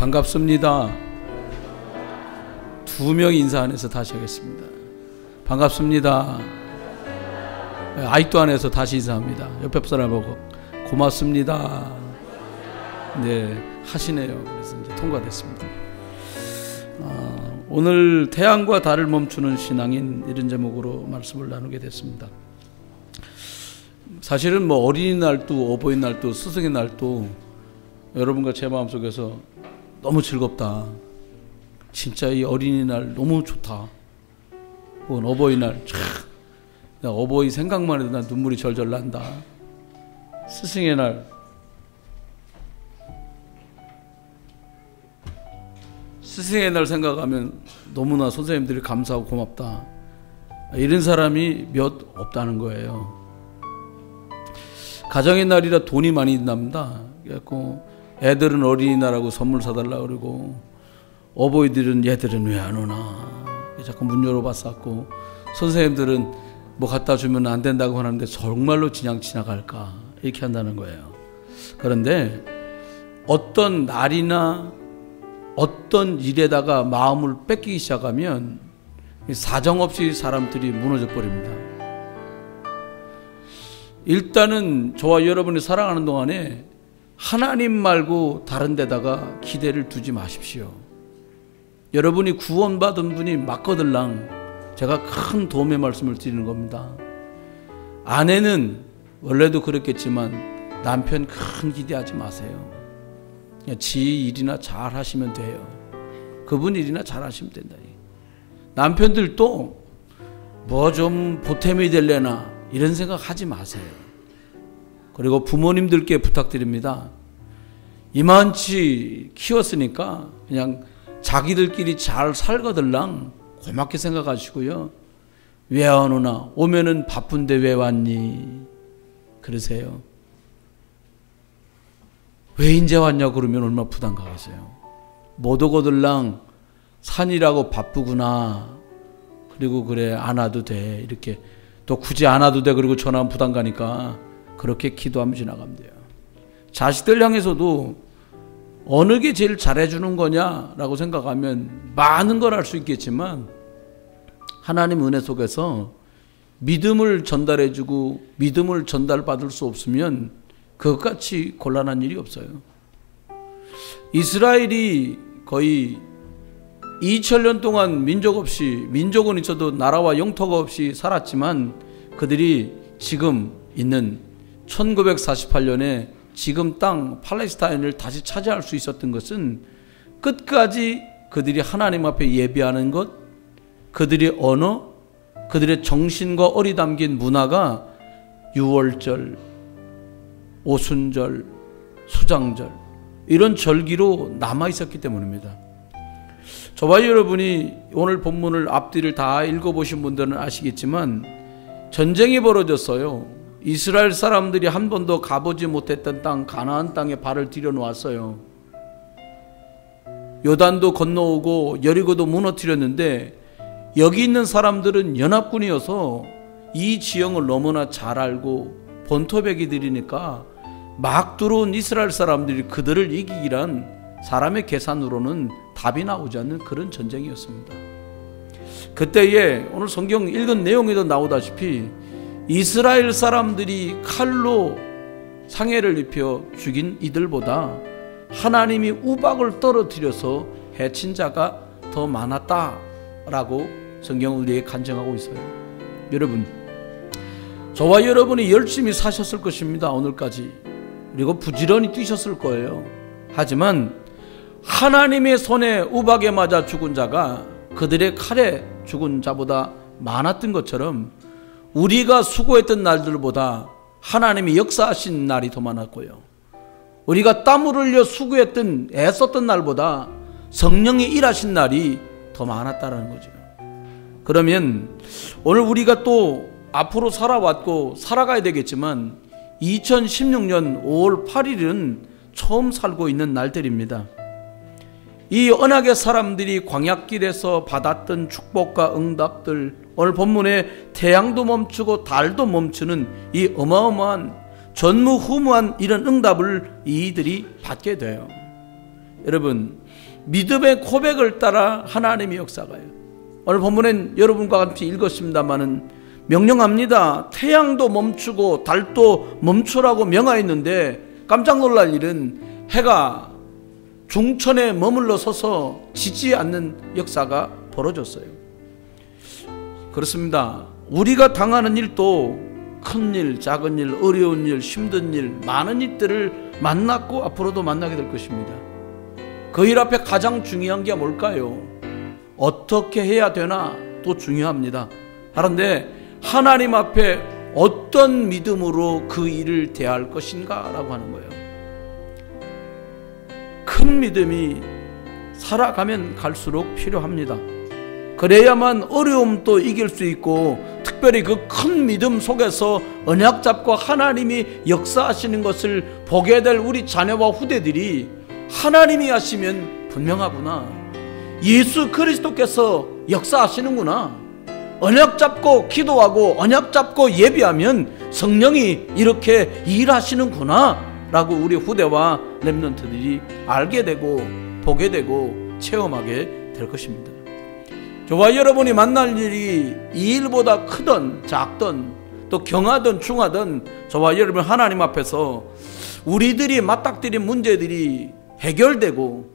반갑습니다. 두 명 인사 안에서 다시 하겠습니다. 반갑습니다. 아직도 안에서 다시 인사합니다. 옆에 사람 보고 고맙습니다. 네, 하시네요. 그래서 이제 통과됐습니다. 오늘 태양과 달을 멈추는 신앙인, 이런 제목으로 말씀을 나누게 됐습니다. 사실은 뭐 어린이날도 어버이날도 스승의 날도 여러분과 제 마음속에서 너무 즐겁다, 진짜 이 어린이날 너무 좋다, 혹은 어버이날 나 어버이 생각만 해도 난 눈물이 절절 난다, 스승의 날 생각하면 너무나 선생님들이 감사하고 고맙다, 이런 사람이 몇 없다는 거예요. 가정의 날이라 돈이 많이 납니다. 그래갖고 애들은 어린이날하고 선물 사달라 그러고, 어버이들은 얘들은 왜 안 오나 자꾸 문 열어봤었고, 선생님들은 뭐 갖다 주면 안 된다고 하는데 정말로 그냥 지나갈까 이렇게 한다는 거예요. 그런데 어떤 날이나 어떤 일에다가 마음을 뺏기기 시작하면 사정없이 사람들이 무너져 버립니다. 일단은 저와 여러분이 살아가는 동안에 하나님 말고 다른 데다가 기대를 두지 마십시오. 여러분이 구원받은 분이 맞거들랑 제가 큰 도움의 말씀을 드리는 겁니다. 아내는 원래도 그렇겠지만 남편 큰 기대하지 마세요. 그냥 지 일이나 잘 하시면 돼요. 그분 일이나 잘 하시면 된다. 남편들도 뭐 좀 보탬이 될래나 이런 생각 하지 마세요. 그리고 부모님들께 부탁드립니다. 이만치 키웠으니까 그냥 자기들끼리 잘 살거들랑 고맙게 생각하시고요. 왜 안 오나, 오면은 바쁜데 왜 왔니 그러세요. 왜 인제 왔냐 그러면 얼마나 부담 가겠어요. 못 오거들랑 산이라고 바쁘구나, 그리고 그래 안 와도 돼, 이렇게 또 굳이 안 와도 돼 그리고 전화하면 부담 가니까 그렇게 기도하면 지나가면 돼요. 자식들 향해서도 어느 게 제일 잘해주는 거냐라고 생각하면 많은 걸 할 수 있겠지만, 하나님 은혜 속에서 믿음을 전달해주고 믿음을 전달받을 수 없으면 그것같이 곤란한 일이 없어요. 이스라엘이 거의 2000년 동안 민족은 있어도 나라와 영토가 없이 살았지만, 그들이 지금 있는 1948년에 지금 땅 팔레스타인을 다시 차지할 수 있었던 것은 끝까지 그들이 하나님 앞에 예배하는 것, 그들의 언어, 그들의 정신과 어리 담긴 문화가 유월절, 오순절, 수장절 이런 절기로 남아있었기 때문입니다. 저와 여러분이 오늘 본문을 앞뒤를 다 읽어보신 분들은 아시겠지만 전쟁이 벌어졌어요. 이스라엘 사람들이 한 번도 가보지 못했던 땅, 가나안 땅에 발을 들여놓았어요. 요단도 건너오고 여리고도 무너뜨렸는데, 여기 있는 사람들은 연합군이어서 이 지형을 너무나 잘 알고 본토백이들이니까 막 들어온 이스라엘 사람들이 그들을 이기기란 사람의 계산으로는 답이 나오지 않는 그런 전쟁이었습니다. 그때에 오늘 성경 읽은 내용에도 나오다시피 이스라엘 사람들이 칼로 상해를 입혀 죽인 이들보다 하나님이 우박을 떨어뜨려서 해친 자가 더 많았다라고 성경은 우리에게 간증하고 있어요. 여러분, 저와 여러분이 열심히 사셨을 것입니다. 오늘까지. 그리고 부지런히 뛰셨을 거예요. 하지만 하나님의 손에 우박에 맞아 죽은 자가 그들의 칼에 죽은 자보다 많았던 것처럼 우리가 수고했던 날들보다 하나님이 역사하신 날이 더 많았고요. 우리가 땀을 흘려 수고했던, 애썼던 날보다 성령이 일하신 날이 더 많았다는 거죠. 그러면 오늘 우리가 또 앞으로 살아왔고 살아가야 되겠지만 2016년 5월 8일은 처음 살고 있는 날들입니다. 이 언약의 사람들이 광야길에서 받았던 축복과 응답들, 오늘 본문에 태양도 멈추고 달도 멈추는 이 어마어마한 전무후무한 이런 응답을 이들이 받게 돼요. 여러분, 믿음의 고백을 따라 하나님의 역사가요. 오늘 본문엔 여러분과 같이 읽었습니다마는 명령합니다. 태양도 멈추고 달도 멈추라고 명하였는데 깜짝 놀랄 일은 해가 중천에 머물러 서서 지지 않는 역사가 벌어졌어요. 그렇습니다. 우리가 당하는 일도 큰 일, 작은 일, 어려운 일, 힘든 일, 많은 일들을 만났고 앞으로도 만나게 될 것입니다. 그 일 앞에 가장 중요한 게 뭘까요? 어떻게 해야 되나 또 중요합니다. 그런데 하나님 앞에 어떤 믿음으로 그 일을 대할 것인가 라고 하는 거예요. 큰 믿음이 살아가면 갈수록 필요합니다. 그래야만 어려움도 이길 수 있고, 특별히 그 큰 믿음 속에서 언약 잡고 하나님이 역사하시는 것을 보게 될 우리 자녀와 후대들이 하나님이 하시면 분명하구나, 예수 그리스도께서 역사하시는구나, 언약 잡고 기도하고 언약 잡고 예비하면 성령이 이렇게 일하시는구나 라고 우리 후대와 렘넌트들이 알게 되고 보게 되고 체험하게 될 것입니다. 저와 여러분이 만날 일이 이 일보다 크든 작든 또 경하든 중하든 저와 여러분 하나님 앞에서 우리들이 맞닥뜨린 문제들이 해결되고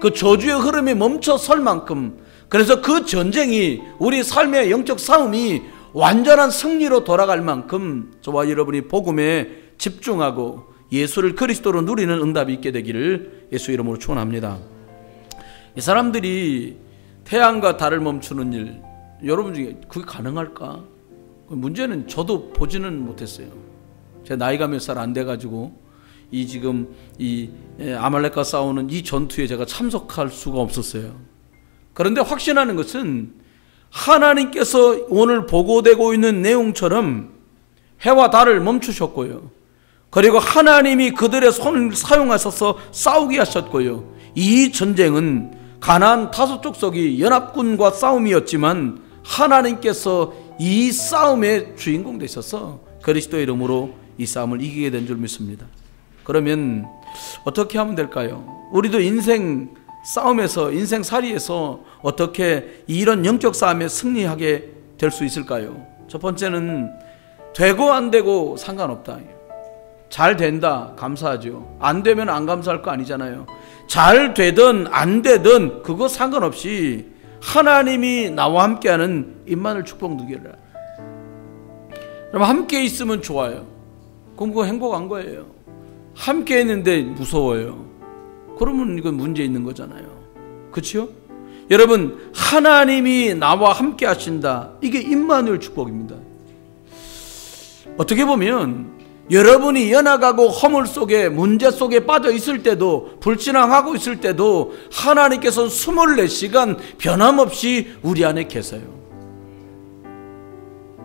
그 저주의 흐름이 멈춰 설 만큼, 그래서 그 전쟁이 우리 삶의 영적 싸움이 완전한 승리로 돌아갈 만큼 저와 여러분이 복음에 집중하고 예수를 그리스도로 누리는 응답이 있게 되기를 예수 이름으로 축원합니다. 이 사람들이 태양과 달을 멈추는 일, 여러분 중에 그게 가능할까? 문제는 저도 보지는 못했어요. 제 나이가 몇 살 안 돼가지고 지금 아말렉과 싸우는 이 전투에 제가 참석할 수가 없었어요. 그런데 확신하는 것은 하나님께서 오늘 보고되고 있는 내용처럼 해와 달을 멈추셨고요, 그리고 하나님이 그들의 손을 사용하셔서 싸우게 하셨고요, 이 전쟁은 가나안 다섯 족속이 연합군과 싸움이었지만 하나님께서 이 싸움의 주인공 되셔서 그리스도의 이름으로 이 싸움을 이기게 된 줄 믿습니다. 그러면 어떻게 하면 될까요? 우리도 인생 싸움에서, 인생살이에서 어떻게 이런 영적 싸움에 승리하게 될 수 있을까요? 첫 번째는 되고 안 되고 상관없다. 잘 된다 감사하죠. 안 되면 안 감사할 거 아니잖아요. 잘 되든 안 되든 그거 상관없이 하나님이 나와 함께하는 임마누엘 축복 누리라. 그럼 함께 있으면 좋아요. 그럼 그거 행복한 거예요. 함께 있는데 무서워요. 그러면 이건 문제 있는 거잖아요. 그렇죠? 여러분, 하나님이 나와 함께 하신다, 이게 임마누엘 축복입니다. 어떻게 보면 여러분이 연약하고 허물 속에, 문제 속에 빠져 있을 때도, 불신앙하고 있을 때도 하나님께서 24시간 변함없이 우리 안에 계세요.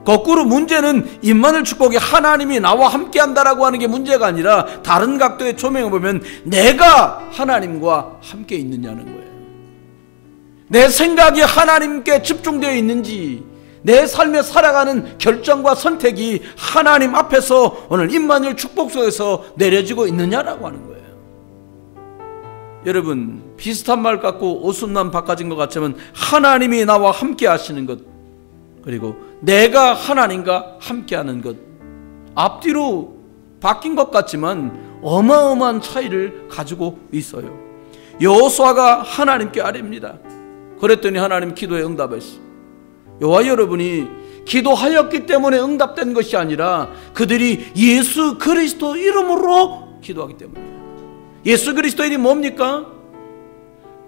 거꾸로 문제는 임마누엘 축복이 하나님이 나와 함께 한다라고 하는 게 문제가 아니라, 다른 각도의 조명을 보면 내가 하나님과 함께 있느냐는 거예요. 내 생각이 하나님께 집중되어 있는지, 내 삶에 살아가는 결정과 선택이 하나님 앞에서 오늘 임마누엘 축복 속에서 내려지고 있느냐라고 하는 거예요. 여러분, 비슷한 말 같고 오순남 바꿔진 것 같지만 하나님이 나와 함께 하시는 것, 그리고 내가 하나님과 함께 하는 것, 앞뒤로 바뀐 것 같지만 어마어마한 차이를 가지고 있어요. 여호수아가 하나님께 아뢰입니다. 그랬더니 하나님 기도에 응답했어요. 여호와 여러분이 기도하였기 때문에 응답된 것이 아니라 그들이 예수 그리스도 이름으로 기도하기 때문입니다. 예수 그리스도 이름이 뭡니까?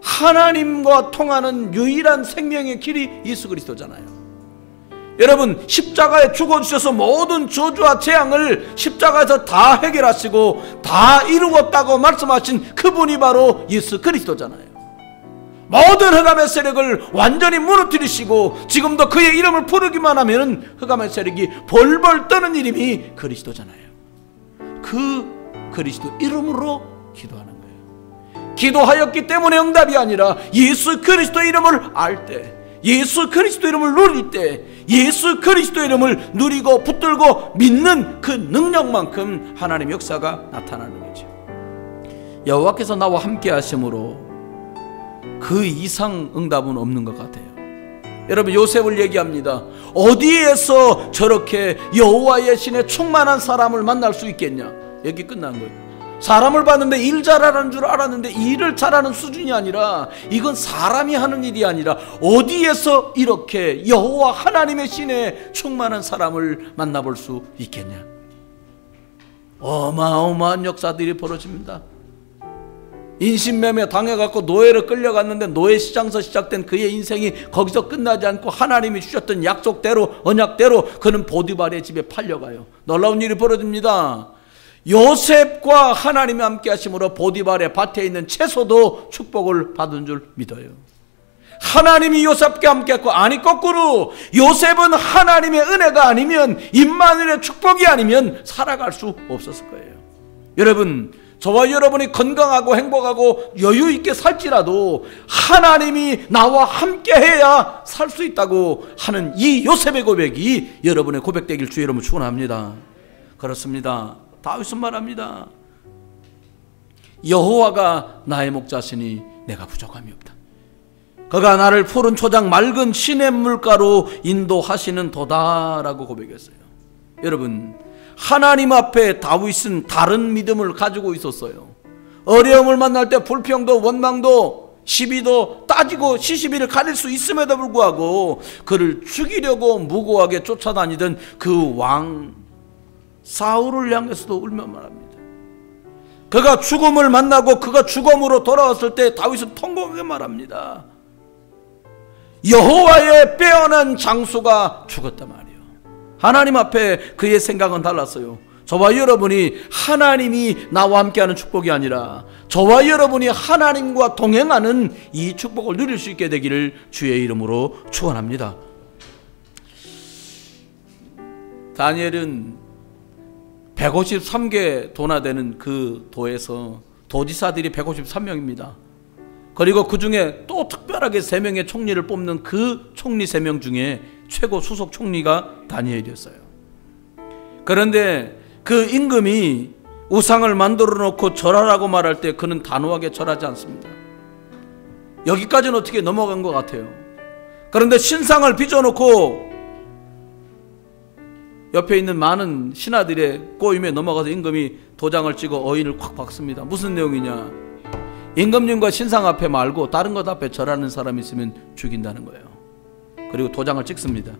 하나님과 통하는 유일한 생명의 길이 예수 그리스도잖아요. 여러분, 십자가에 죽어주셔서 모든 저주와 재앙을 십자가에서 다 해결하시고 다 이루었다고 말씀하신 그분이 바로 예수 그리스도잖아요. 모든 흑암의 세력을 완전히 무너뜨리시고 지금도 그의 이름을 부르기만 하면 흑암의 세력이 벌벌 떠는 이름이 그리스도잖아요. 그 그리스도 이름으로 기도하는 거예요. 기도하였기 때문에 응답이 아니라 예수 그리스도 이름을 알 때, 예수 그리스도 이름을 누릴 때, 예수 그리스도 이름을 누리고 붙들고 믿는 그 능력만큼 하나님의 역사가 나타나는 거죠. 여호와께서 나와 함께 하심으로 그 이상 응답은 없는 것 같아요. 여러분, 요셉을 얘기합니다. 어디에서 저렇게 여호와의 신에 충만한 사람을 만날 수 있겠냐? 여기 끝난 거예요. 사람을 봤는데 일 잘하는 줄 알았는데 일을 잘하는 수준이 아니라, 이건 사람이 하는 일이 아니라 어디에서 이렇게 여호와 하나님의 신에 충만한 사람을 만나볼 수 있겠냐? 어마어마한 역사들이 벌어집니다. 인신매매 당해갖고 노예로 끌려갔는데 노예 시장서 시작된 그의 인생이 거기서 끝나지 않고 하나님이 주셨던 약속대로, 언약대로 그는 보디발의 집에 팔려가요. 놀라운 일이 벌어집니다. 요셉과 하나님이 함께 하심으로 보디발의 밭에 있는 채소도 축복을 받은 줄 믿어요. 하나님이 요셉과 함께 했고, 아니 거꾸로 요셉은 하나님의 은혜가 아니면, 임마누엘의 축복이 아니면 살아갈 수 없었을 거예요. 여러분, 저와 여러분이 건강하고 행복하고 여유 있게 살지라도 하나님이 나와 함께 해야 살 수 있다고 하는 이 요셉의 고백이 여러분의 고백되길 주의 이름으로 축원합니다. 그렇습니다. 다윗은 말합니다. 여호와가 나의 목자시니 내가 부족함이 없다. 그가 나를 푸른 초장 맑은 시냇물가로 인도하시는 도다라고 고백했어요. 여러분, 하나님 앞에 다윗은 다른 믿음을 가지고 있었어요. 어려움을 만날 때 불평도 원망도 시비도 따지고 시시비를 가릴 수 있음에도 불구하고 그를 죽이려고 무고하게 쫓아다니던 그 왕 사울을 향해서도 울며 말합니다. 그가 죽음을 만나고 그가 죽음으로 돌아왔을 때 다윗은 통곡하게 말합니다. 여호와의 빼어난 장수가 죽었단 말이에요. 하나님 앞에 그의 생각은 달랐어요. 저와 여러분이 하나님이 나와 함께하는 축복이 아니라 저와 여러분이 하나님과 동행하는 이 축복을 누릴 수 있게 되기를 주의 이름으로 축원합니다. 다니엘은 153개 도나 되는 그 도에서 도지사들이 153명입니다. 그리고 그 중에 또 특별하게 3명의 총리를 뽑는 그 총리 3명 중에 최고 수석 총리가 다니엘이었어요. 그런데 그 임금이 우상을 만들어 놓고 절하라고 말할 때 그는 단호하게 절하지 않습니다. 여기까지는 어떻게 넘어간 것 같아요. 그런데 신상을 빚어놓고 옆에 있는 많은 신하들의 꼬임에 넘어가서 임금이 도장을 찍어 어인을 콱 박습니다. 무슨 내용이냐? 임금님과 신상 앞에 말고 다른 것 앞에 절하는 사람이 있으면 죽인다는 거예요. 그리고 도장을 찍습니다.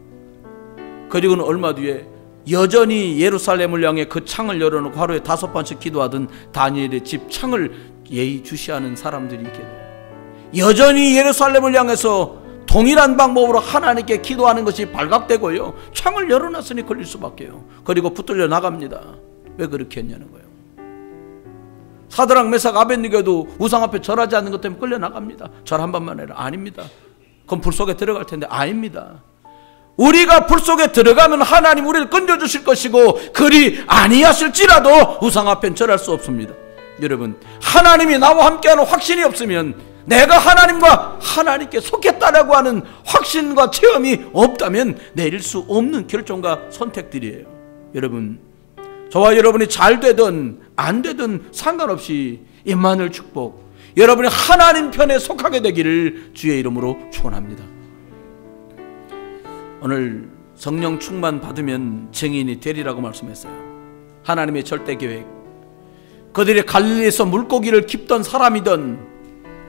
그리고는 얼마 뒤에 여전히 예루살렘을 향해 그 창을 열어놓고 하루에 5번씩 기도하던 다니엘의 집 창을 예의주시하는 사람들이 있게 돼요. 여전히 예루살렘을 향해서 동일한 방법으로 하나님께 기도하는 것이 발각되고요, 창을 열어놨으니 걸릴 수밖에요. 그리고 붙들려 나갑니다. 왜 그렇게 했냐는 거예요. 사드락 메삭 아벳느고도 우상 앞에 절하지 않는 것 때문에 끌려 나갑니다. 절 한 번만 해라. 아닙니다. 그럼 불 속에 들어갈 텐데. 아닙니다. 우리가 불 속에 들어가면 하나님 우리를 건져주실 것이고, 그리 아니하실지라도 우상 앞엔 절할 수 없습니다. 여러분, 하나님이 나와 함께하는 확신이 없으면, 내가 하나님과 하나님께 속했다라고 하는 확신과 체험이 없다면 내릴 수 없는 결정과 선택들이에요. 여러분, 저와 여러분이 잘 되든 안 되든 상관없이 임마누엘 축복, 여러분이 하나님 편에 속하게 되기를 주의 이름으로 축원합니다. 오늘 성령 충만 받으면 증인이 되리라고 말씀했어요. 하나님의 절대 계획, 그들이 갈릴리에서 물고기를 깁던 사람이든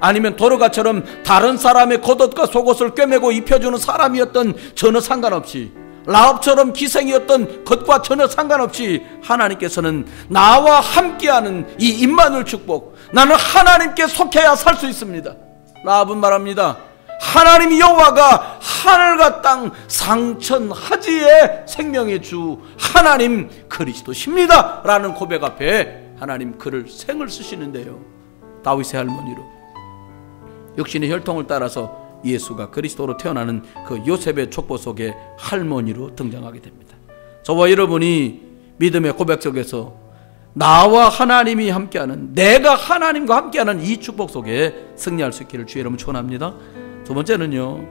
아니면 도르가처럼 다른 사람의 겉옷과 속옷을 꿰매고 입혀주는 사람이었던 전혀 상관없이, 라합처럼 기생이었던 것과 전혀 상관없이 하나님께서는 나와 함께하는 이 임마누엘 축복, 나는 하나님께 속해야 살 수 있습니다. 라합은 말합니다. 하나님 여호와가 하늘과 땅 상천하지의 생명의 주 하나님 그리스도십니다 라는 고백 앞에 하나님 그를 생을 쓰시는데요, 다윗의 할머니로 육신의 혈통을 따라서 예수가 그리스도로 태어나는 그 요셉의 촉보 속에 할머니로 등장하게 됩니다. 저와 여러분이 믿음의 고백 속에서 나와 하나님이 함께하는, 내가 하나님과 함께하는 이 축복 속에 승리할 수 있기를 주의 이름으로 축원합니다. 두 번째는요,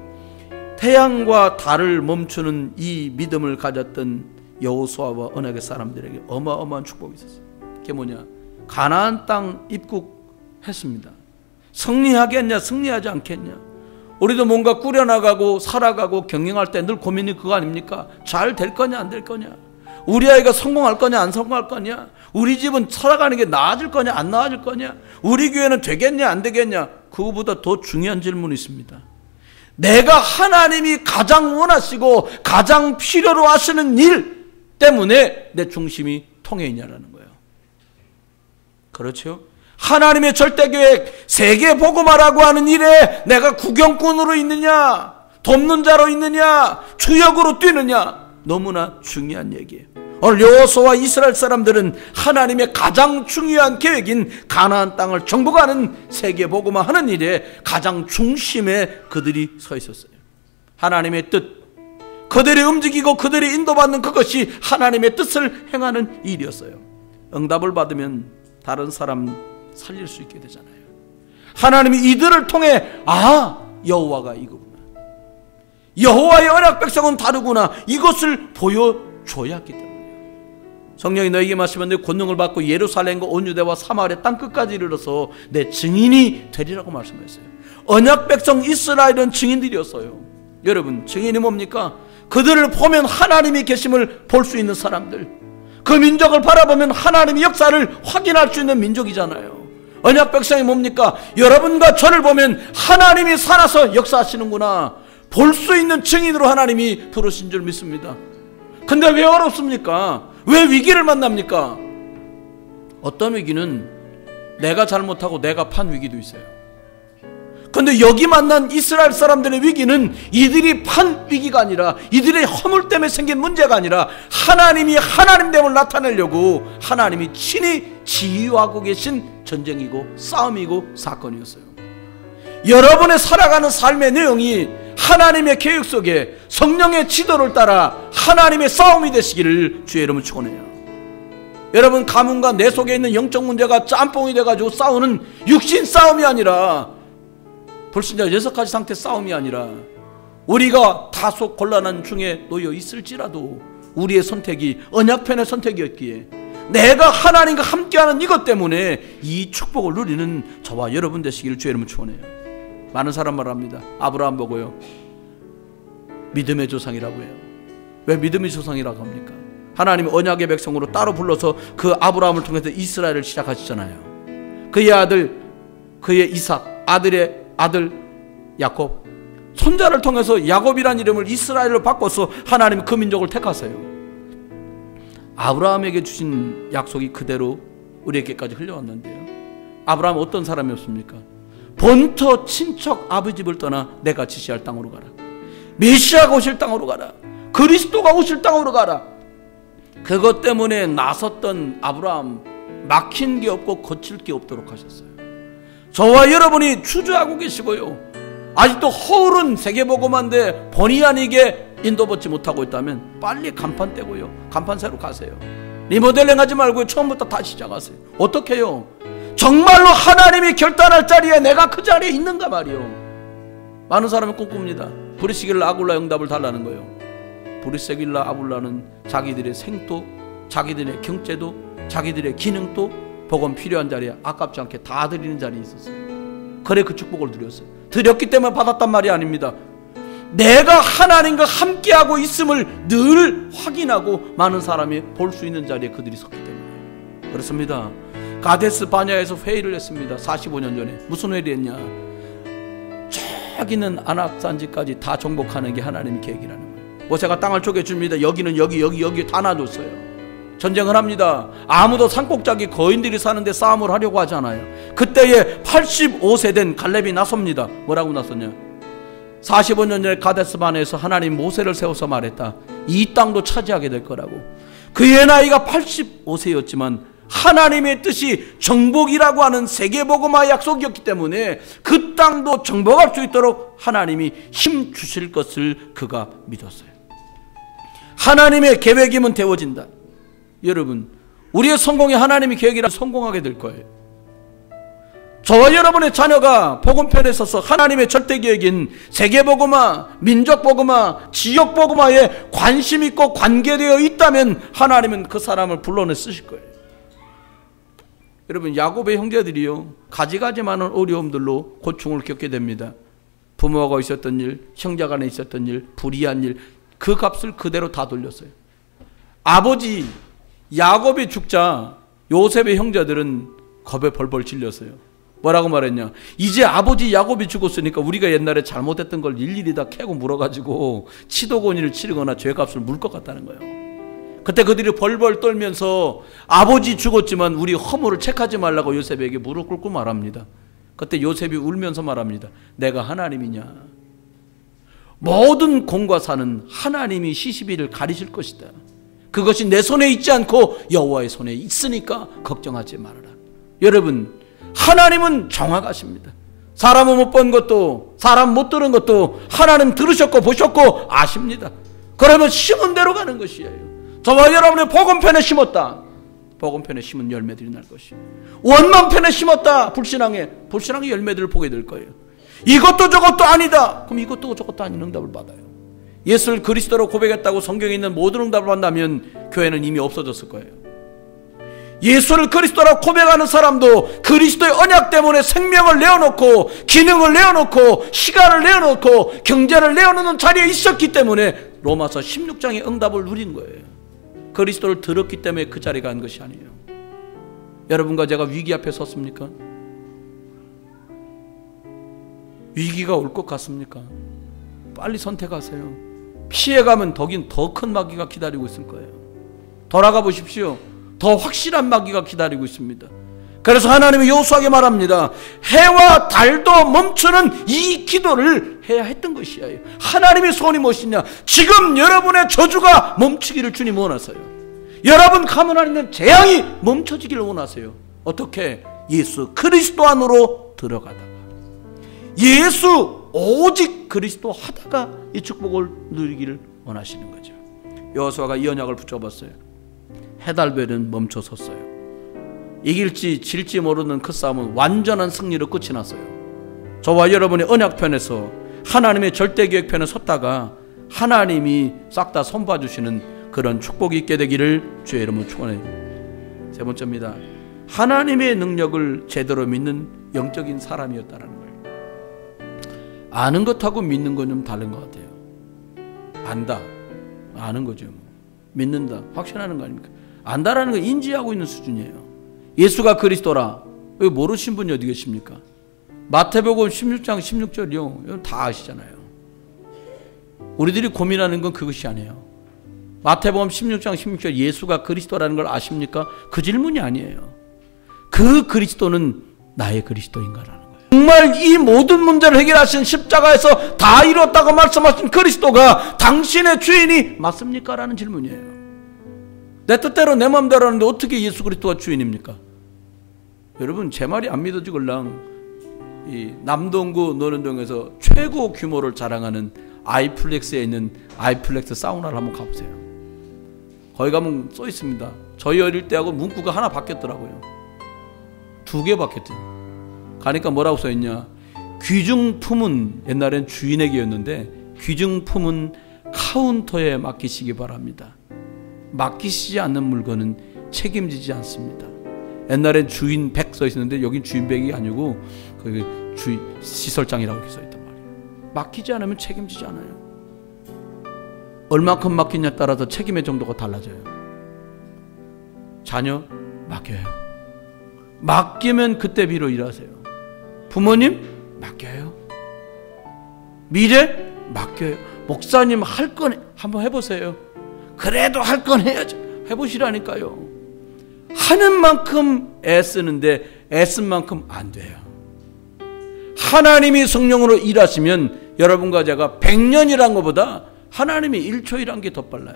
태양과 달을 멈추는 이 믿음을 가졌던 여호수아와 언약의 사람들에게 어마어마한 축복이 있었어요. 그게 뭐냐? 가나안 땅 입국 했습니다. 승리하겠냐, 승리하지 않겠냐. 우리도 뭔가 꾸려나가고 살아가고 경영할 때 늘 고민이 그거 아닙니까? 잘 될 거냐, 안 될 거냐. 우리 아이가 성공할 거냐, 안 성공할 거냐. 우리 집은 살아가는 게 나아질 거냐, 안 나아질 거냐. 우리 교회는 되겠냐, 안 되겠냐. 그거보다 더 중요한 질문이 있습니다. 내가 하나님이 가장 원하시고 가장 필요로 하시는 일 때문에 내 중심이 통해 있냐라는 거예요. 그렇죠? 하나님의 절대계획, 세계복음화라고 하는 일에 내가 구경꾼으로 있느냐, 돕는 자로 있느냐, 주역으로 뛰느냐, 너무나 중요한 얘기예요. 오늘 여호수아와 이스라엘 사람들은 하나님의 가장 중요한 계획인 가나안 땅을 정복하는 세계복음화 하는 일에 가장 중심에 그들이 서 있었어요. 하나님의 뜻, 그들이 움직이고 그들이 인도받는 그것이 하나님의 뜻을 행하는 일이었어요. 응답을 받으면 다른 사람 살릴 수 있게 되잖아요. 하나님이 이들을 통해 여호와가 이거구나, 여호와의 언약 백성은 다르구나, 이것을 보여줘야 했기 때문이에요. 성령이 너에게 말씀하는데 권능을 받고 예루살렘과 온 유대와 사마리아 땅끝까지 이르러서 내 증인이 되리라고 말씀했어요. 언약 백성 이스라엘은 증인들이었어요. 여러분, 증인이 뭡니까? 그들을 보면 하나님이 계심을 볼 수 있는 사람들, 그 민족을 바라보면 하나님의 역사를 확인할 수 있는 민족이잖아요. 언약 백성이 뭡니까? 여러분과 저를 보면 하나님이 살아서 역사하시는구나, 볼 수 있는 증인으로 하나님이 부르신 줄 믿습니다. 근데 왜 어렵습니까? 왜 위기를 만납니까? 어떤 위기는 내가 잘못하고 내가 판 위기도 있어요. 근데 여기 만난 이스라엘 사람들의 위기는 이들이 판 위기가 아니라, 이들의 허물 때문에 생긴 문제가 아니라, 하나님이 하나님됨을 나타내려고 하나님이 친히 지휘하고 계신 전쟁이고 싸움이고 사건이었어요. 여러분의 살아가는 삶의 내용이 하나님의 계획 속에 성령의 지도를 따라 하나님의 싸움이 되시기를 주의 이름으로 축원해요. 여러분, 가문과 내 속에 있는 영적 문제가 짬뽕이 돼가지고 싸우는 육신 싸움이 아니라, 불신자 6가지 상태 싸움이 아니라, 우리가 다소 곤란한 중에 놓여 있을지라도 우리의 선택이 언약편의 선택이었기에 내가 하나님과 함께하는 이것 때문에 이 축복을 누리는 저와 여러분 되시기를 주의 이름으로 축원해요. 많은 사람 말합니다. 아브라함 보고요, 믿음의 조상이라고 해요. 왜 믿음의 조상이라고 합니까? 하나님이 언약의 백성으로 따로 불러서 그 아브라함을 통해서 이스라엘을 시작하시잖아요. 그의 아들, 그의 이삭, 아들의 아들 야곱, 손자를 통해서 야곱이라는 이름을 이스라엘로 바꿔서 하나님 그 민족을 택하세요. 아브라함에게 주신 약속이 그대로 우리에게까지 흘러왔는데요. 아브라함은 어떤 사람이었습니까? 본토 친척 아버지를 떠나 내가 지시할 땅으로 가라, 메시아가 오실 땅으로 가라, 그리스도가 오실 땅으로 가라. 그것 때문에 나섰던 아브라함, 막힌 게 없고 거칠 게 없도록 하셨어요. 저와 여러분이 주저하고 계시고요, 아직도 허울은 세계복음화인데 본의 아니게 인도받지 못하고 있다면 빨리 간판 떼고요, 간판 새로 가세요. 리모델링 하지 말고 처음부터 다시 시작하세요. 어떻게 해요? 정말로 하나님이 결단할 자리에 내가 그 자리에 있는가 말이요. 많은 사람이 꿈꿉니다. 브리스길라 아굴라 응답을 달라는 거예요. 브리스길라 아굴라는 자기들의 생도, 자기들의 경제도, 자기들의 기능도 복음 필요한 자리에 아깝지 않게 다 드리는 자리에 있었어요. 그래 그 축복을 드렸어요. 드렸기 때문에 받았단 말이 아닙니다. 내가 하나님과 함께하고 있음을 늘 확인하고 많은 사람이 볼 수 있는 자리에 그들이 섰기 때문에 그렇습니다. 가데스 바냐에서 회의를 했습니다. 45년 전에. 무슨 회의를 했냐? 저기는 안악산지까지 다 정복하는 게 하나님의 계획이라는 거예요. 모세가 땅을 쪼개줍니다. 여기는 여기 다 놔줬어요. 전쟁을 합니다. 아무도 산꼭자기 거인들이 사는데 싸움을 하려고 하지 않아요. 그때에 85세 된 갈렙이 나섭니다. 뭐라고 나섰냐? 45년 전에 가데스 바냐에서 하나님 모세를 세워서 말했다. 이 땅도 차지하게 될 거라고. 그의 나이가 85세였지만 하나님의 뜻이 정복이라고 하는 세계복음화 약속이었기 때문에 그 땅도 정복할 수 있도록 하나님이 힘 주실 것을 그가 믿었어요. 하나님의 계획이면 되어진다. 여러분, 우리의 성공이 하나님의 계획이라 성공하게 될 거예요. 저와 여러분의 자녀가 복음편에 서서 하나님의 절대계획인 세계복음화, 민족복음화, 지역복음화에 관심 있고 관계되어 있다면 하나님은 그 사람을 불러내 쓰실 거예요. 여러분, 야곱의 형제들이요, 가지가지 많은 어려움들로 고충을 겪게 됩니다. 부모가 있었던 일, 형제 간에 있었던 일, 불의한 일, 그 값을 그대로 다 돌렸어요. 아버지 야곱이 죽자 요셉의 형제들은 겁에 벌벌 질렸어요. 뭐라고 말했냐? 이제 아버지 야곱이 죽었으니까 우리가 옛날에 잘못했던 걸 일일이 다 캐고 물어가지고 치도곤이를 치르거나 죄값을 물 것 같다는 거예요. 그때 그들이 벌벌 떨면서 아버지 죽었지만 우리 허물을 책하지 말라고 요셉에게 무릎 꿇고 말합니다. 그때 요셉이 울면서 말합니다. 내가 하나님이냐? 모든 공과 사는 하나님이 시시비를 가리실 것이다. 그것이 내 손에 있지 않고 여호와의 손에 있으니까 걱정하지 말아라. 여러분, 하나님은 정확하십니다. 사람은 못 본 것도, 사람 못 들은 것도 하나님 들으셨고 보셨고 아십니다. 그러면 심은 대로 가는 것이에요. 저와 여러분의 복음편에 심었다, 복음편에 심은 열매들이 날 것이에요. 원망편에 심었다, 불신앙의 열매들을 보게 될 거예요. 이것도 저것도 아니다, 그럼 이것도 저것도 아닌 응답을 받아요. 예수를 그리스도로 고백했다고 성경에 있는 모든 응답을 받는다면 교회는 이미 없어졌을 거예요. 예수를 그리스도라고 고백하는 사람도 그리스도의 언약 때문에 생명을 내어놓고 기능을 내어놓고 시간을 내어놓고 경제를 내어놓는 자리에 있었기 때문에 로마서 16장의 응답을 누린 거예요. 그리스도를 들었기 때문에 그 자리에 간 것이 아니에요. 여러분과 제가 위기 앞에 섰습니까? 위기가 올 것 같습니까? 빨리 선택하세요. 피해가면 더 큰 마귀가 기다리고 있을 거예요. 돌아가 보십시오. 더 확실한 마귀가 기다리고 있습니다. 그래서 하나님이 여호수아에게 말합니다. 해와 달도 멈추는 이 기도를 해야 했던 것이에요. 하나님의 소원이 무엇이냐? 지금 여러분의 저주가 멈추기를 주님 원하세요. 여러분 가문 안에 있는 재앙이 멈춰지기를 원하세요. 어떻게? 예수 그리스도 안으로 들어가다가, 예수 오직 그리스도 하다가 이 축복을 누리기를 원하시는 거죠. 여호수아가 이 언약을 붙잡았어요. 해달벨은 멈춰섰어요. 이길지 질지 모르는 그 싸움은 완전한 승리로 끝이 났어요. 저와 여러분의 언약편에서 하나님의 절대계획편에 섰다가 하나님이 싹 다 손봐주시는 그런 축복이 있게 되기를 주의 이름으로 축원해요. 세 번째입니다. 하나님의 능력을 제대로 믿는 영적인 사람이었다는 거예요. 아는 것하고 믿는 건 좀 다른 것 같아요. 안다, 아는 거죠. 믿는다, 확신하는 거 아닙니까? 안다라는 건 인지하고 있는 수준이에요. 예수가 그리스도라, 여기 모르신 분이 어디 계십니까? 마태복음 16장 16절이요. 이건 다 아시잖아요. 우리들이 고민하는 건 그것이 아니에요. 마태복음 16장 16절 예수가 그리스도라는 걸 아십니까? 그 질문이 아니에요. 그 그리스도는 나의 그리스도인가라는 거예요. 정말 이 모든 문제를 해결하신 십자가에서 다 이뤘다고 말씀하신 그리스도가 당신의 주인이 맞습니까? 라는 질문이에요. 내 뜻대로 내 마음대로 하는데 어떻게 예수 그리스도가 주인입니까? 여러분, 제 말이 안 믿어지걸랑 이 남동구 노년동에서 최고 규모를 자랑하는 아이플렉스에 있는 아이플렉스 사우나를 한번 가보세요. 거기 가면 써 있습니다. 저희 어릴 때하고 문구가 하나 바뀌었더라고요. 2개 바뀌었대요. 가니까 뭐라고 써있냐? 귀중품은 옛날엔 주인에게였는데 귀중품은 카운터에 맡기시기 바랍니다. 맡기시지 않는 물건은 책임지지 않습니다. 옛날엔 주인 100 써있었는데 여긴 주인 100이 아니고 주인 시설장이라고 이렇게 써있단 말이에요. 맡기지 않으면 책임지지 않아요. 얼마큼 맡기냐에 따라서 책임의 정도가 달라져요. 자녀 맡겨요. 맡기면 그때 비로 일하세요. 부모님 맡겨요. 미래 맡겨요. 목사님 할 건 한번 해보세요. 그래도 할 건 해야죠. 해보시라니까요. 하는 만큼 애쓰는데 애쓴 만큼 안 돼요. 하나님이 성령으로 일하시면 여러분과 제가 100년이란 것보다 하나님이 1초 일한 게 더 빨라요.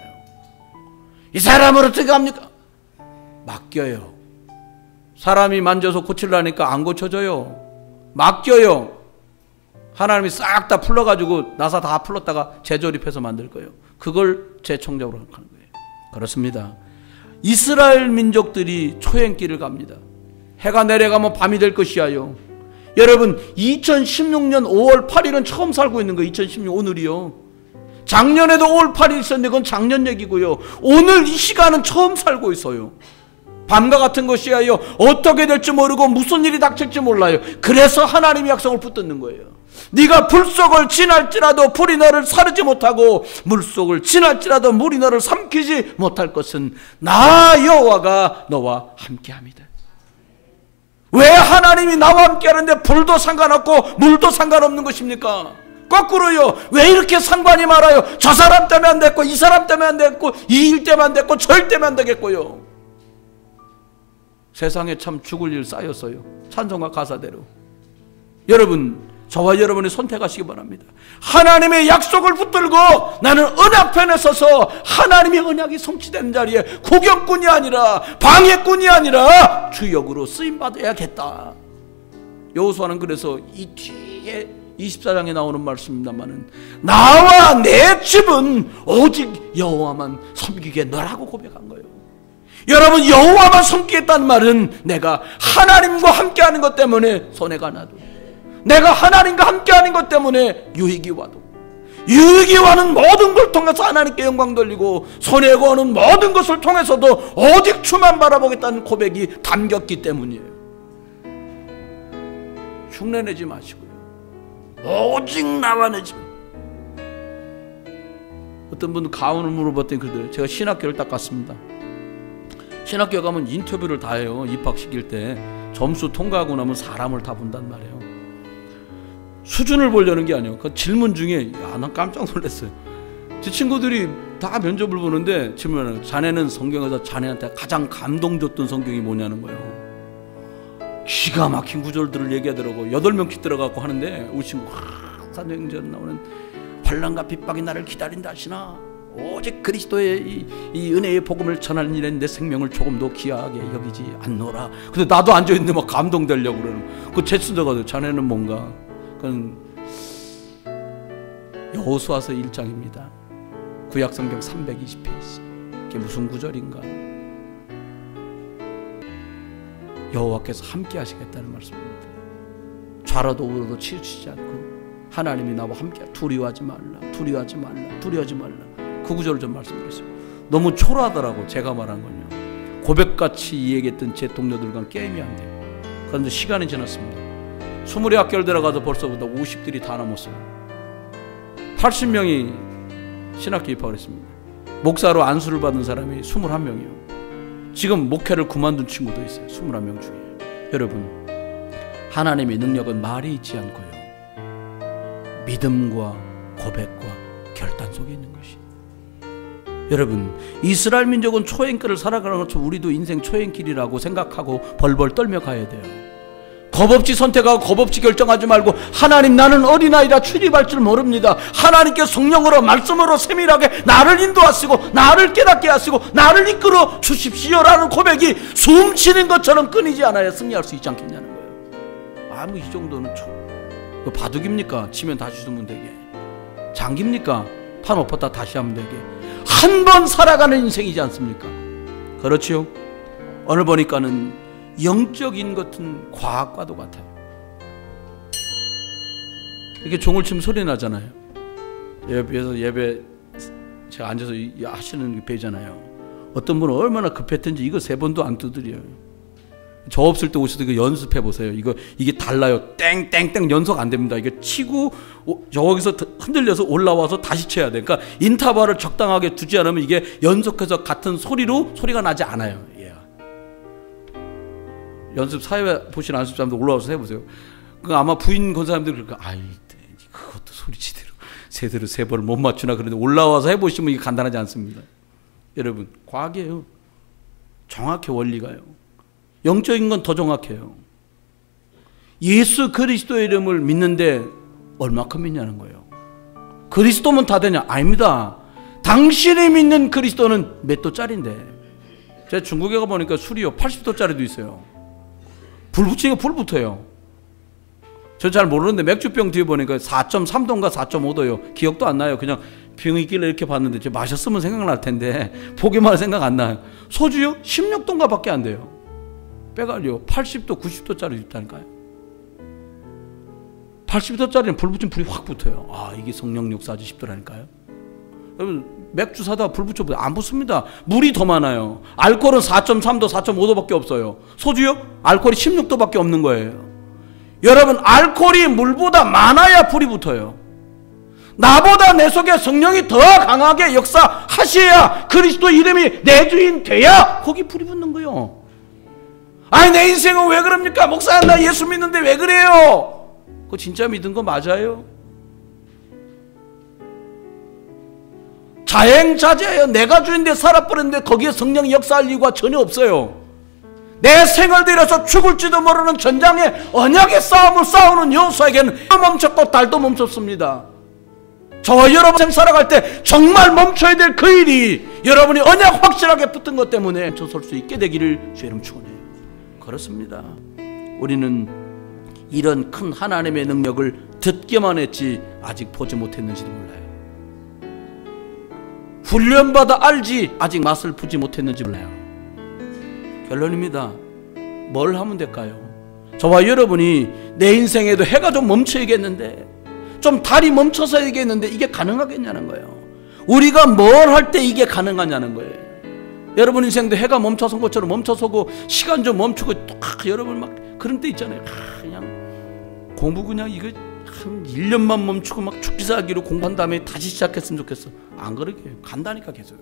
이 사람을 어떻게 합니까? 맡겨요. 사람이 만져서 고치려니까 안 고쳐져요. 맡겨요. 하나님이 싹 다 풀러가지고 나사 다 풀렀다가 재조립해서 만들 거예요. 그걸 재청적으로 하는 거예요. 그렇습니다. 이스라엘 민족들이 초행길을 갑니다. 해가 내려가면 밤이 될 것이야요. 여러분, 2016년 5월 8일은 처음 살고 있는 거예요. 2016년 오늘이요. 작년에도 5월 8일 있었는데 그건 작년 얘기고요. 오늘 이 시간은 처음 살고 있어요. 밤과 같은 것이에요. 어떻게 될지 모르고 무슨 일이 닥칠지 몰라요. 그래서 하나님이 약속을 붙드는 거예요. 네가 불속을 지날지라도 불이 너를 사르지 못하고 물속을 지날지라도 물이 너를 삼키지 못할 것은 나 여호와가 너와 함께합니다. 왜 하나님이 나와 함께하는데 불도 상관없고 물도 상관없는 것입니까? 거꾸로요. 왜 이렇게 상관이 많아요? 저 사람 때문에 안 됐고 이 사람 때문에 안 됐고 이 일 때문에 안 됐고 저 일 때문에 안 되겠고요. 세상에 참 죽을 일 쌓였어요. 찬송가 가사대로. 여러분, 저와 여러분이 선택하시기 바랍니다. 하나님의 약속을 붙들고 나는 언약편에 서서 하나님의 언약이 성취되는 자리에 구경꾼이 아니라 방해꾼이 아니라 주역으로 쓰임받아야겠다. 여호수아는 그래서 이 뒤에 24장에 나오는 말씀입니다만은 나와 내 집은 오직 여호와만 섬기겠노라고 고백한 거예요. 여러분, 여호와만 섬기겠다는 말은 내가 하나님과 함께하는 것 때문에 손해가 나도, 내가 하나님과 함께하는 것 때문에 유익이 와도, 유익이 와는 모든 걸 통해서 하나님께 영광 돌리고 손해가 오는 모든 것을 통해서도 오직 주만 바라보겠다는 고백이 담겼기 때문이에요. 흉내내지 마시고요. 오직 나와 내 집. 어떤 분은 가훈을 물어봤더니 그러더래요. 제가 신학교를 딱 갔습니다. 신학교 가면 인터뷰를 다 해요. 입학시킬 때 점수 통과하고 나면 사람을 다 본단 말이에요. 수준을 보려는 게 아니에요. 그 질문 중에 난 깜짝 놀랐어요. 제 친구들이 다 면접을 보는데 질문을, 자네는 성경에서 자네한테 가장 감동 줬던 성경이 뭐냐는 거예요. 기가 막힌 구절들을 얘기하더라고. 8명씩 들어가고 하는데 우리 친구 사도행전 나오는 환난과 핍박이 나를 기다린다 하시나 오직 그리스도의 이 은혜의 복음을 전하는 일에 내 생명을 조금도 귀하게 여기지 않노라. 근데 나도 앉아있는데 막 감동되려고 그러는. 그 제스더가 자네는 뭔가. 그건 여호수아서 1장입니다. 구약성경 320페이지. 그게 무슨 구절인가? 여호와께서 함께 하시겠다는 말씀입니다. 좌로도 우로도 치우치지 않고 하나님이 나와 함께, 두려워하지 말라, 두려워하지 말라, 두려워하지 말라. 그 구절을 좀 말씀드렸어요. 너무 초라하더라고. 제가 말한 건요. 고백같이 얘기했던 제 동료들과 게임이 안 돼요. 그런데 시간이 지났습니다. 20의 학교를 들어가서 벌써부터 50들이 다 넘었어요. 80명이 신학교 입학을 했습니다. 목사로 안수를 받은 사람이 21명이요. 지금 목회를 그만둔 친구도 있어요. 21명 중에. 여러분, 하나님의 능력은 말이 있지 않고요, 믿음과 고백과 결단 속에 있는 것이. 여러분, 이스라엘 민족은 초행길을 살아가는 것처럼 우리도 인생 초행길이라고 생각하고 벌벌 떨며 가야 돼요. 겁없이 선택하고 겁없이 결정하지 말고, 하나님 나는 어린아이라 출입할 줄 모릅니다. 하나님께 성령으로 말씀으로 세밀하게 나를 인도하시고 나를 깨닫게 하시고 나를 이끌어 주십시오라는 고백이 숨쉬는 것처럼 끊이지 않아야 승리할 수 있지 않겠냐는 거예요. 이 정도는 바둑입니까? 치면 다시 두면 되게. 장기입니까? 판 엎었다 다시 하면 되게. 한 번 살아가는 인생이지 않습니까? 그렇지요? 오늘 보니까는 영적인 것은 과학과도 같아요. 이렇게 종을 치면 소리 나잖아요. 예배 제가 앉아서 하시는 배잖아요. 어떤 분은 얼마나 급했든지 이거 3번도 안 두드려요. 저 없을 때 오셔서 이거 연습해 보세요. 이게 달라요. 땡땡땡 연속 안 됩니다. 이게 치고 저기서 흔들려서 올라와서 다시 쳐야 돼. 그러니까 인터벌을 적당하게 두지 않으면 이게 연속해서 같은 소리가 나지 않아요. 연습 사회 보신 연습자분들 올라와서 해보세요. 그 아마 부인 권사님들 그러니까 그것도 소리 제대로 3번을 못 맞추나 그런데 올라와서 해보시면 이게 간단하지 않습니다. 여러분, 과학이에요. 정확해. 원리가요. 영적인 건 더 정확해요. 예수 그리스도의 이름을 믿는데 얼마큼 믿냐는 거예요. 그리스도면 다 되냐? 아닙니다. 당신이 믿는 그리스도는 몇 도짜리인데. 제가 중국에 가보니까 술이요 80도짜리도 있어요. 불 붙이니까 불 붙어요. 저 잘 모르는데 맥주병 뒤에 보니까 4.3도인가 4.5도요. 기억도 안 나요. 그냥 병이 있길래 이렇게 봤는데 저 마셨으면 생각날 텐데 보기만 생각 안 나요. 소주요 16도인가 밖에 안 돼요. 빼갈요 80도 90도짜리 있다니까요. 80도짜리는 불 붙이면 불이 확 붙어요. 이게 성령 역사지 싶더라니까요. 맥주 사다가 불 붙여보세요. 안 붙습니다. 물이 더 많아요. 알코올은 4.3도, 4.5도밖에 없어요. 소주요? 알코올이 16도밖에 없는 거예요. 여러분, 알코올이 물보다 많아야 불이 붙어요. 나보다 내 속에 성령이 더 강하게 역사하셔야 그리스도 이름이 내 주인 돼야 거기 불이 붙는 거예요. 아니, 내 인생은 왜 그럽니까? 목사, 나 예수 믿는데 왜 그래요? 그거 진짜 믿은 거 맞아요? 자행자재예요. 내가 주인데 살아버렸는데 거기에 성령이 역사할 이유가 전혀 없어요. 내 생을 들여서 죽을지도 모르는 전장의 언약의 싸움을 싸우는 여호수아에게는 멈췄고 달도 멈췄습니다. 저와 여러분 생 살아갈 때 정말 멈춰야 될 그 일이 여러분이 언약 확실하게 붙은 것 때문에 멈춰설 수 있게 되기를 주의 이름 축원해요. 그렇습니다. 우리는 이런 큰 하나님의 능력을 듣기만 했지 아직 보지 못했는지도 몰라요. 훈련받아 알지 아직 맛을 보지 못했는지 몰라요. 결론입니다. 뭘 하면 될까요? 저와 여러분이 내 인생에도 해가 좀 멈춰야겠는데, 좀 달이 멈춰서야겠는데 이게 가능하겠냐는 거예요. 우리가 뭘 할 때 이게 가능하냐는 거예요. 여러분 인생도 해가 멈춰선 것처럼 멈춰서고 시간 좀 멈추고 여러분 막 그런 때 있잖아요. 그냥 공부 그냥 이거 한 1년만 멈추고 막 죽기사기로 공부한 다음에 다시 시작했으면 좋겠어. 안 그러게 간다니까 계속요.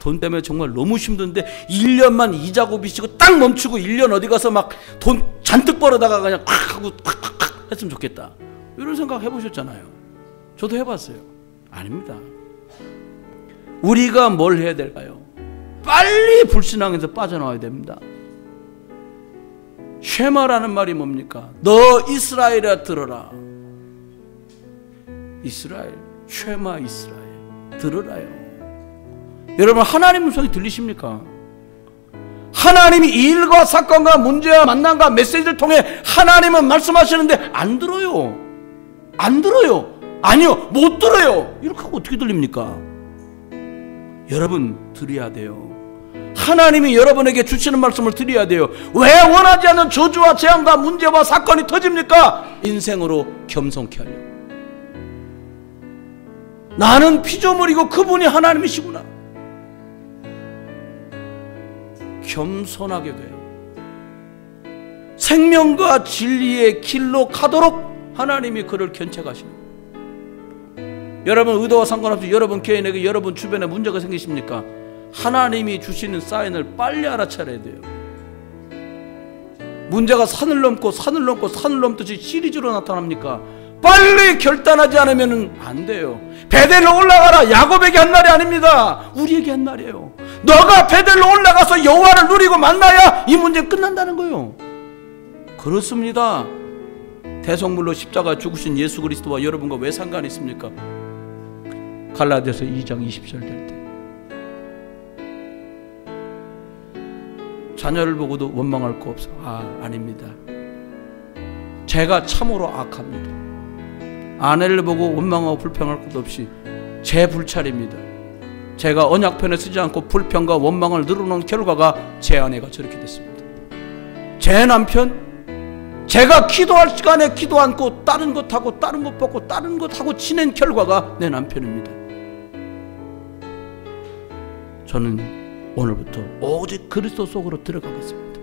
돈 때문에 정말 너무 힘든데 1년만 이자고 빚이고 딱 멈추고 1년 어디 가서 막 돈 잔뜩 벌어다가 그냥 콱 하고 콱 했으면 좋겠다. 이런 생각 해보셨잖아요. 저도 해봤어요. 아닙니다. 우리가 뭘 해야 될까요? 빨리 불신앙에서 빠져나와야 됩니다. 쉐마라는 말이 뭡니까? 너 이스라엘아 들어라. 이스라엘, 쉐마 이스라엘 들으라요. 여러분 하나님 음성이 들리십니까? 하나님이 일과 사건과 문제와 만남과 메시지를 통해 하나님은 말씀하시는데 안 들어요. 안 들어요. 아니요, 못 들어요. 이렇게 하고 어떻게 들립니까? 여러분 들어야 돼요. 하나님이 여러분에게 주시는 말씀을 드려야 돼요. 왜 원하지 않는 저주와 재앙과 문제와 사건이 터집니까? 인생으로 겸손케 하려고. 나는 피조물이고 그분이 하나님이시구나. 겸손하게 돼요. 생명과 진리의 길로 가도록 하나님이 그를 견책하시는 거예요. 여러분 의도와 상관없이 여러분 개인에게 여러분 주변에 문제가 생기십니까? 하나님이 주시는 사인을 빨리 알아차려야 돼요. 문제가 산을 넘고 산을 넘고 산을 넘듯이 시리즈로 나타납니까? 빨리 결단하지 않으면 안 돼요. 베델로 올라가라. 야곱에게 한 말이 아닙니다. 우리에게 한 말이에요. 너가 베델로 올라가서 여호와를 누리고 만나야 이 문제는 끝난다는 거예요. 그렇습니다. 대성물로 십자가 죽으신 예수 그리스도와 여러분과 왜 상관이 있습니까? 갈라디아서 2장 20절 될 때 자녀를 보고도 원망할 거 없어. 아닙니다. 제가 참으로 악합니다. 아내를 보고 원망하고 불평할 것도 없이 제 불찰입니다. 제가 언약편에 쓰지 않고 불평과 원망을 늘어놓은 결과가 제 아내가 저렇게 됐습니다. 제 남편, 제가 기도할 시간에 기도 않고 다른 것 하고 다른 것 벗고 다른 것 하고 지낸 결과가 내 남편입니다. 저는 오늘부터 오직 그리스도 속으로 들어가겠습니다.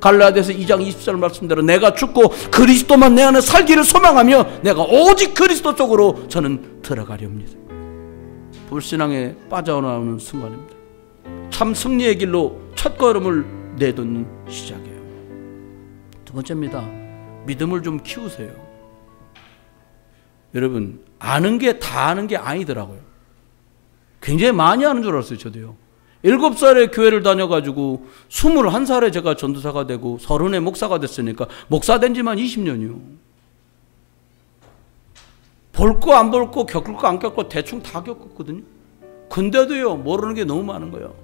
갈라디아서 2장 20절 말씀대로 내가 죽고 그리스도만 내 안에 살기를 소망하며 내가 오직 그리스도 속으로 저는 들어가렵니다. 불신앙에 빠져나오는 순간입니다. 참 승리의 길로 첫걸음을 내딛는 시작이에요. 두 번째입니다. 믿음을 좀 키우세요. 여러분 아는 게 다 아는 게 아니더라고요. 굉장히 많이 아는 줄 알았어요. 저도요. 7살에 교회를 다녀가지고 21살에 제가 전도사가 되고 30에 목사가 됐으니까 목사 된 지만 20년이요. 볼 거 안 볼 거 겪을 거 안 겪고 대충 다 겪었거든요. 근데도요 모르는 게 너무 많은 거예요.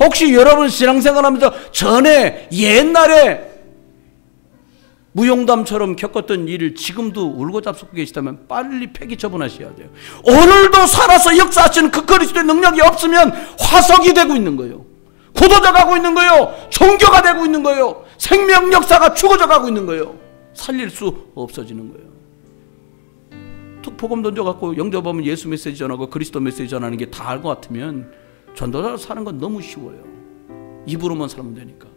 혹시 여러분 신앙생활하면서 전에 옛날에 무용담처럼 겪었던 일을 지금도 울고 잡수고 계시다면 빨리 폐기 처분하셔야 돼요. 오늘도 살아서 역사하시는 그 그리스도의 능력이 없으면 화석이 되고 있는 거예요. 굳어져 가고 있는 거예요. 종교가 되고 있는 거예요. 생명 역사가 죽어져 가고 있는 거예요. 살릴 수 없어지는 거예요. 복음 던져갖고 영접하면 예수 메시지 전하고 그리스도 메시지 전하는 게 다 알 것 같으면 전도자로 사는 건 너무 쉬워요. 입으로만 살면 되니까.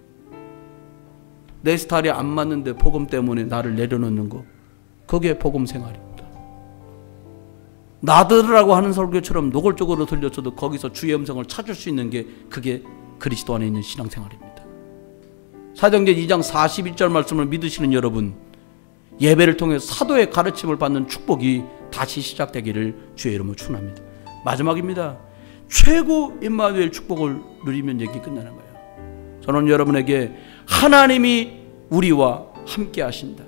내 스타일이 안 맞는데 복음 때문에 나를 내려놓는 거, 그게 복음 생활입니다. 나들으라고 하는 설교처럼 노골적으로 들려줘도 거기서 주의 음성을 찾을 수 있는 게, 그게 그리스도 안에 있는 신앙생활입니다. 사도행전 2장 41절 말씀을 믿으시는 여러분, 예배를 통해 사도의 가르침을 받는 축복이 다시 시작되기를 주의 이름으로 축원합니다. 마지막입니다. 최고 임마누엘 축복을 누리면 얘기 끝나는 거예요. 저는 여러분에게 하나님이 우리와 함께 하신다,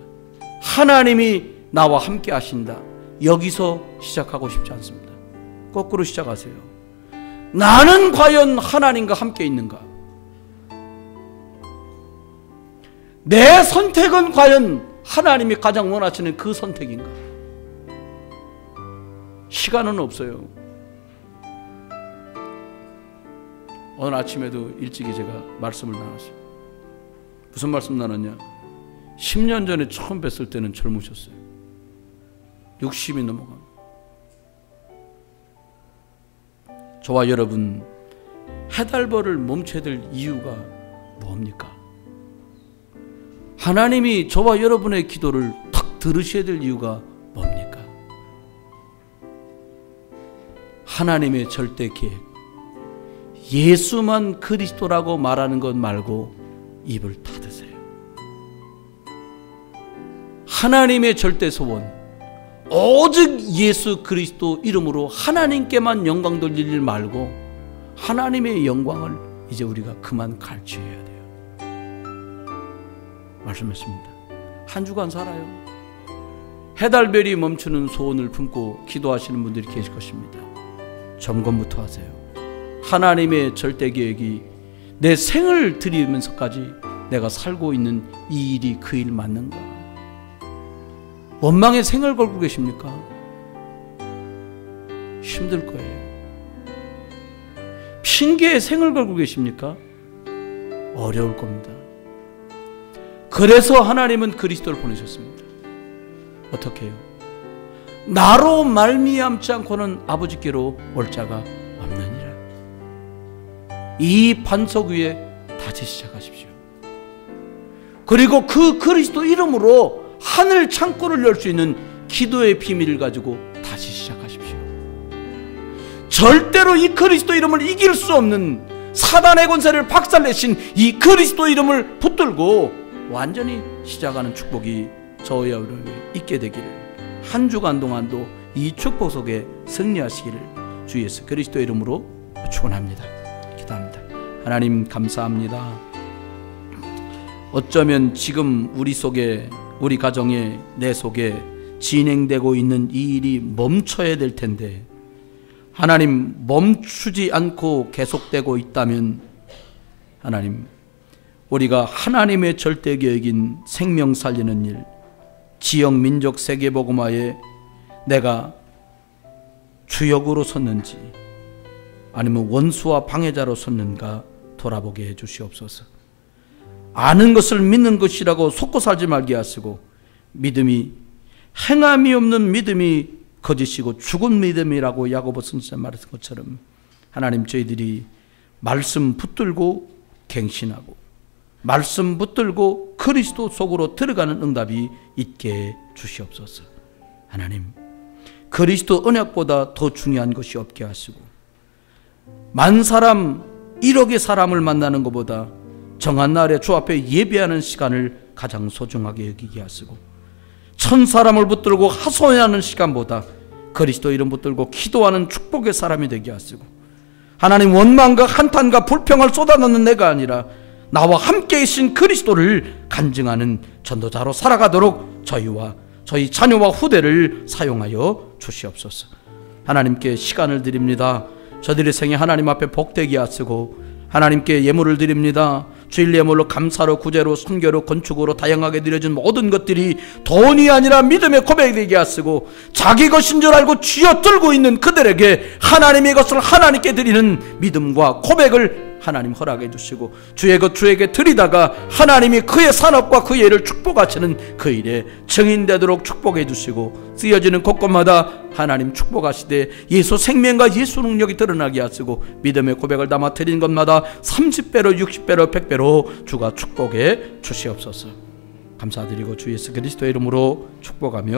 하나님이 나와 함께 하신다, 여기서 시작하고 싶지 않습니다. 거꾸로 시작하세요. 나는 과연 하나님과 함께 있는가? 내 선택은 과연 하나님이 가장 원하시는 그 선택인가? 시간은 없어요. 오늘 아침에도 일찍이 제가 말씀을 나눴어요. 무슨 말씀 나눴냐? 10년 전에 처음 뵀을 때는 젊으셨어요. 60이 넘어갑니다. 저와 여러분, 해달벌을 멈춰야 될 이유가 뭡니까? 하나님이 저와 여러분의 기도를 탁 들으셔야 될 이유가 뭡니까? 하나님의 절대 계획, 예수만 그리스도라고 말하는 것 말고 입을 닫으세요. 하나님의 절대 소원, 오직 예수 그리스도 이름으로 하나님께만 영광 돌릴 일 말고 하나님의 영광을 이제 우리가 그만 갈취해야 돼요. 말씀했습니다. 한 주간 살아요. 해달별이 멈추는 소원을 품고 기도하시는 분들이 계실 것입니다. 점검부터 하세요. 하나님의 절대 계획이 내 생을 드리면서까지 내가 살고 있는 이 일이 그 일 맞는가? 원망의 생을 걸고 계십니까? 힘들 거예요. 핑계의 생을 걸고 계십니까? 어려울 겁니다. 그래서 하나님은 그리스도를 보내셨습니다. 어떻게 해요? 나로 말미암지 않고는 아버지께로 올 자가 없느니라. 이 반석 위에 다시 시작하십시오. 그리고 그 그리스도 이름으로 하늘 창고를 열 수 있는 기도의 비밀을 가지고 다시 시작하십시오. 절대로 이 그리스도 이름을 이길 수 없는 사단의 권세를 박살내신 이 그리스도 이름을 붙들고 완전히 시작하는 축복이 저와 여러분에게 있게 되기를, 한 주간 동안도 이 축복 속에 승리하시기를 주 예수 그리스도 이름으로 축원합니다. 기도합니다. 하나님 감사합니다. 어쩌면 지금 우리 속에, 우리 가정에, 내 속에 진행되고 있는 이 일이 멈춰야 될 텐데 하나님 멈추지 않고 계속되고 있다면 하나님, 우리가 하나님의 절대 계획인 생명 살리는 일, 지역 민족 세계복음화에 내가 주역으로 섰는지 아니면 원수와 방해자로 섰는가 돌아보게 해 주시옵소서. 아는 것을 믿는 것이라고 속고 살지 말게 하시고, 믿음이 행함이 없는 믿음이 거짓이고 죽은 믿음이라고 야고보 선지자 말했던 것처럼 하나님, 저희들이 말씀 붙들고 갱신하고 말씀 붙들고 그리스도 속으로 들어가는 응답이 있게 주시옵소서. 하나님, 그리스도 언약보다 더 중요한 것이 없게 하시고, 만 사람 1억의 사람을 만나는 것보다 정한 날에 주 앞에 예배하는 시간을 가장 소중하게 여기게 하시고, 1000사람을 붙들고 하소연하는 시간보다 그리스도 이름 붙들고 기도하는 축복의 사람이 되게 하시고, 하나님, 원망과 한탄과 불평을 쏟아넣는 내가 아니라 나와 함께 계신 그리스도를 간증하는 전도자로 살아가도록 저희와 저희 자녀와 후대를 사용하여 주시옵소서. 하나님께 시간을 드립니다. 저들의 생에 하나님 앞에 복되게 하시고, 하나님께 예물을 드립니다. 주일 예물로 감사로, 구제로, 선교로, 건축으로 다양하게 드려진 모든 것들이 돈이 아니라 믿음의 고백이 되게 하시고, 자기 것인 줄 알고 쥐어들고 있는 그들에게 하나님의 것을 하나님께 드리는 믿음과 고백을 하나님 허락해 주시고 주의 것 주에게 드리다가 하나님이 그의 산업과 그의 일을 축복하시는 그 일에 증인되도록 축복해 주시고 쓰여지는 곳곳마다 하나님 축복하시되 예수 생명과 예수 능력이 드러나게 하시고 믿음의 고백을 담아 드리는 것마다 30배로 60배로 100배로 주가 축복해 주시옵소서. 감사드리고 주 예수 그리스도의 이름으로 축복하며